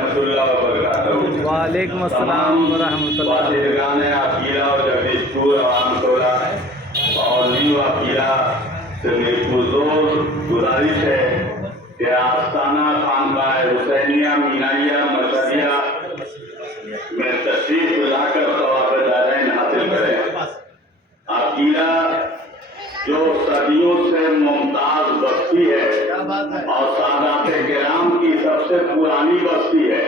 ورحمۃ اللہ وبرکاتہ۔ وعلیکم السلام ورحمۃ اللہ۔ بازرگان عقیلہ اور جگدیش پور عوام ٹولہ اور نیو عقیلہ سے میری پرزور گزارش ہے کہ آستانہ خانقاہ حسینیہ مینائیہ مشہدیہ میں تشریف لا کر ثواب دارین حاصل کریں۔ عقیلہ جو صدیوں سے ممتاز بستی ہے اور سادات کرام کی سب سے پرانی بستی ہے،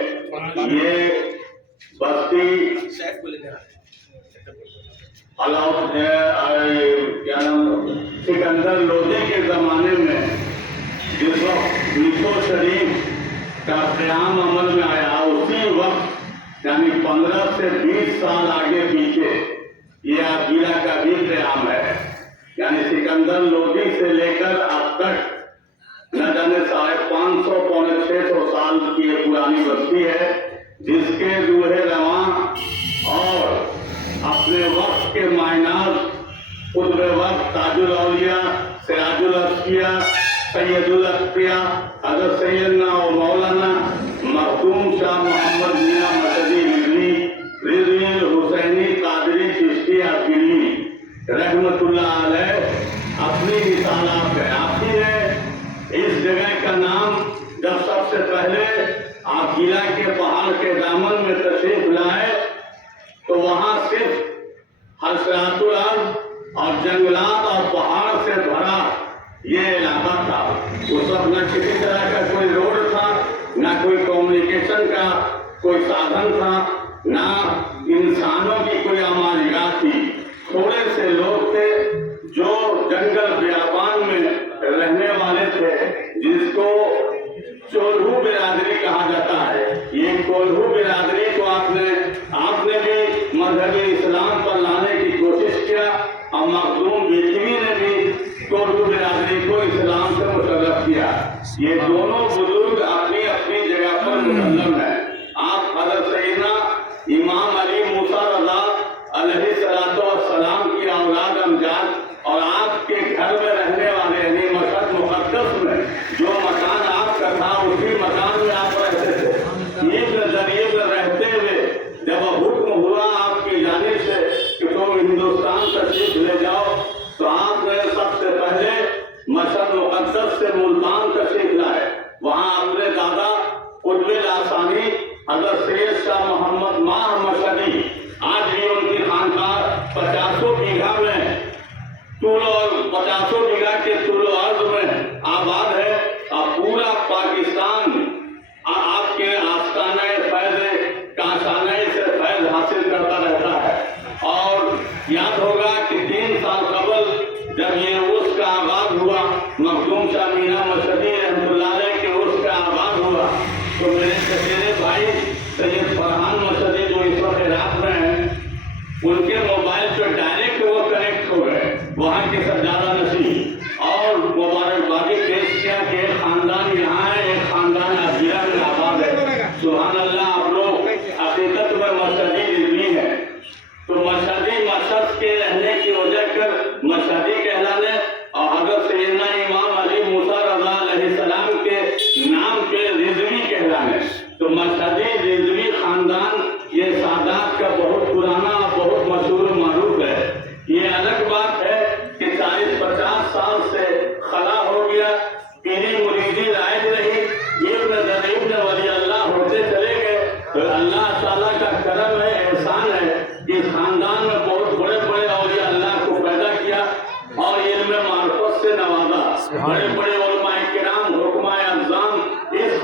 یہ بستی سکندر لودھی کے زمانے میں جس وقت میٹھو شریف کا قیام عمل میں آیا، اسی وقت یعنی 15 سے 20 سال آگے پیچھے یہ عقیلہ کا بھی قیام ہے۔ یعنی سکندر لودھی سے لے کر اب تک نہ جانے 550 پونے 600 سال کی یہ پرانی بستی ہے، جس کے روح رواں اور اپنے وقت کے معناز قطب وقت تاج الاولیاء سراج الاصفیاء سید الاصفیاء حضرت سیدنا و مولانا مخدوم شاہ محمد میاں مشہدی رضوی رضوی الحسینی قادری چشتی عقیلی رحمت اللہ علیہ اپنی رسالات میں آتی ہے۔ اس جگہ کا نام جب سب سے پہلے عقیلہ کے پہاڑ کے دامن میں تشریف لائے تو وہاں صرف حشرات الارض اور جنگلات اور پہاڑ سے بھرا یہ علاقہ تھا۔ اس وقت نہ کسی طرح کا کوئی روڈ تھا، نہ کوئی کمیونیکیشن کا کوئی سادھن تھا، نہ انسانوں کی کوئی آماجگاہ تھی۔ تھوڑے سے لوگ تھے جو جنگل بیابان میں رہنے والے تھے، جس کو چولہو برادری کہا جاتا ہے۔ یہ چولہو برادری کو آپ نے بھی مذہب اسلام پر لانے کی کوشش کیا اور مخدوم بیٹوی نے بھی چولہو برادری کو اسلام سے مشرف کیا۔ یہ دونوں بزرگ اپنی اپنی جگہ پر مسلم ہیں۔ آپ حضرت سیدنا امام علی موسیٰ رضا علیہ السلام کی اولاد امجاد اور آپ کے گھر میں رہنے والے یعنی مشہد مقدس میں جو مکان آپ کا تھا اسی مکان میں آپ رہتے تھے۔ یہ ذریعے میں رہتے ہوئے جب حکم ہوا آپ کی جانب سے کہ تم ہندوستان تشریف لے جاؤ تو آپ نے سب سے پہلے مشہد مقدس سے ملتان تشریف لائے۔ وہاں اپنے دادا قطب لاثانی حضرت سید شاہ محمد ماہ مشہدی آج بھی ان کی خانقاہ 50 بیگھہ میں طول اور 50 بیگھہ کے طول و عرض میں آباد ہے اور پورا پاکستان آپ کے آستانہ فیض کاشانہ سے فیض حاصل کرتا رہتا ہے۔ اور یاد ہوگا کہ 3 سال قبل جب یہ عرس کا آغاز ہوا، مخدوم شاہ میاں مشہدی رحمۃ اللہ علیہ کے عرس کا آغاز ہوا تو میرے چچیرے بھائی سید فرحان مشہدی جو اس وقت عراق میں ہیں، ان کے موبائل پہ ڈائریکٹ وہ کنیکٹ ہو گئے وہاں کے سجادہ نشین اور مبارکبادی پیش کیا کہ ایک خاندان یہاں ہے، ایک خاندان عقیلہ میں آباد ہے۔ سبحان اللہ، آپ لوگ حقیقت میں مشہدی رضوی ہیں۔ تو مشہدی مشہد کے رہنے کی وجہ کر مشہدی کہلانے اور حضرت سیدنا امام علی موسیٰ رضا علیہ السلام کے نام پہ رضوی کہلانے۔ تو مشہدی رضوی خاندان یہ سادات کا بہت پرانا بہت مشہور و معروف ہے۔ یہ الگ بات ہے کہ 40-50 سال سے خلا ہو گیا، پیری مریدی رائج رہی، ابن ولی اللہ ہوتے چلے گئے۔ تو اللہ تعالیٰ کا کرم ہے، احسان ہے کہ اس خاندان میں بہت بڑے بڑے اولیاء اللہ کو پیدا کیا اور علم معرفت سے نوازا۔ بڑے بڑے علماء کرام حکماء اعظام اس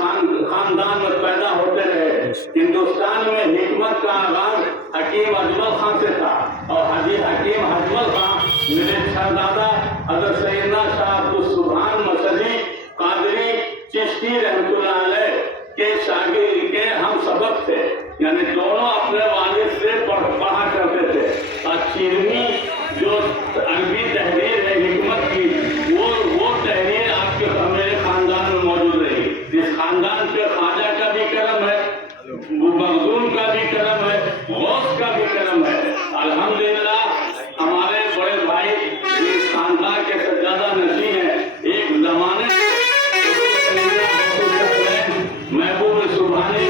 خاندان میں پیدا ہوتے رہے۔ ہندوستان میں حکمت کا آغاز حکیم اجمل خان سے تھا اور حکیم اجمل خان میرے شہزادہ حضرت سیدنا شاہ عبدالسبحان مشہدی قادری چشتی رحمۃ اللہ علیہ کے شاگرد کے ہم سبق تھے، یعنی دونوں اپنے والد سے پڑھا کرتے تھے۔ اور چیرمی جو عربی تحریر ہے حکمت کی وہ تحریر آپ کے میرے خاندان میں موجود رہی۔ اس خاندان پہ خواجہ کا بھی کرم ہے، مخدوم کا بھی کرم ہے، غوث کا بھی کرم ہے۔ الحمدللہ ہمارے بڑے بھائی اس خاندان کے سجادہ نشین ہیں۔ ایک زمانے محبوب سبحانی